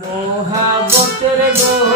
মহাবতের গো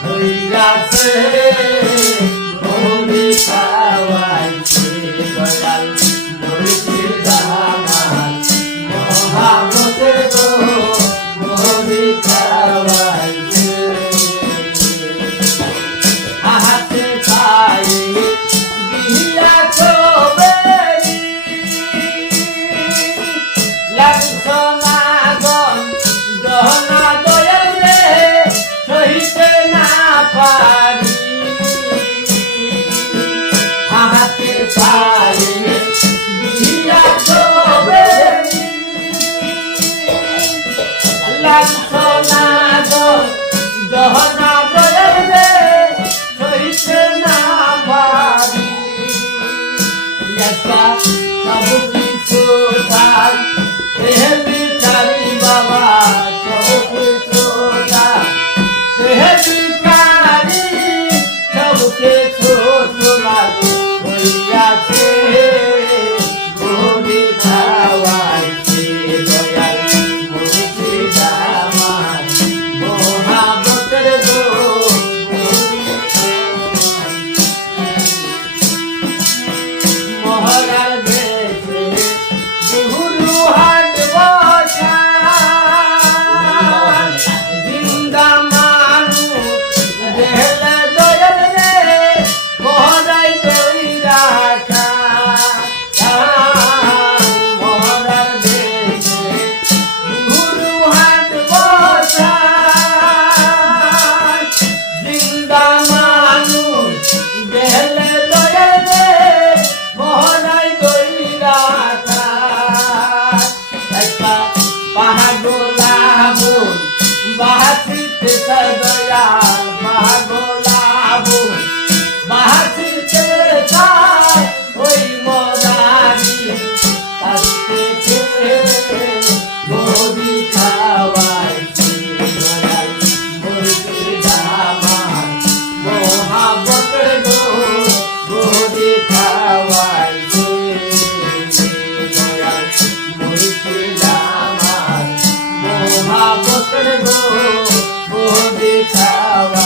হইয়াছে ভূমি পাওয়াই নেতা সব কিছু তার দেহে বিচারি বাবা সব কিছু তার দেহে বিচারি সব কিছু महागोला बोल बाहर दया স্বর্গ মোদি খাওয়া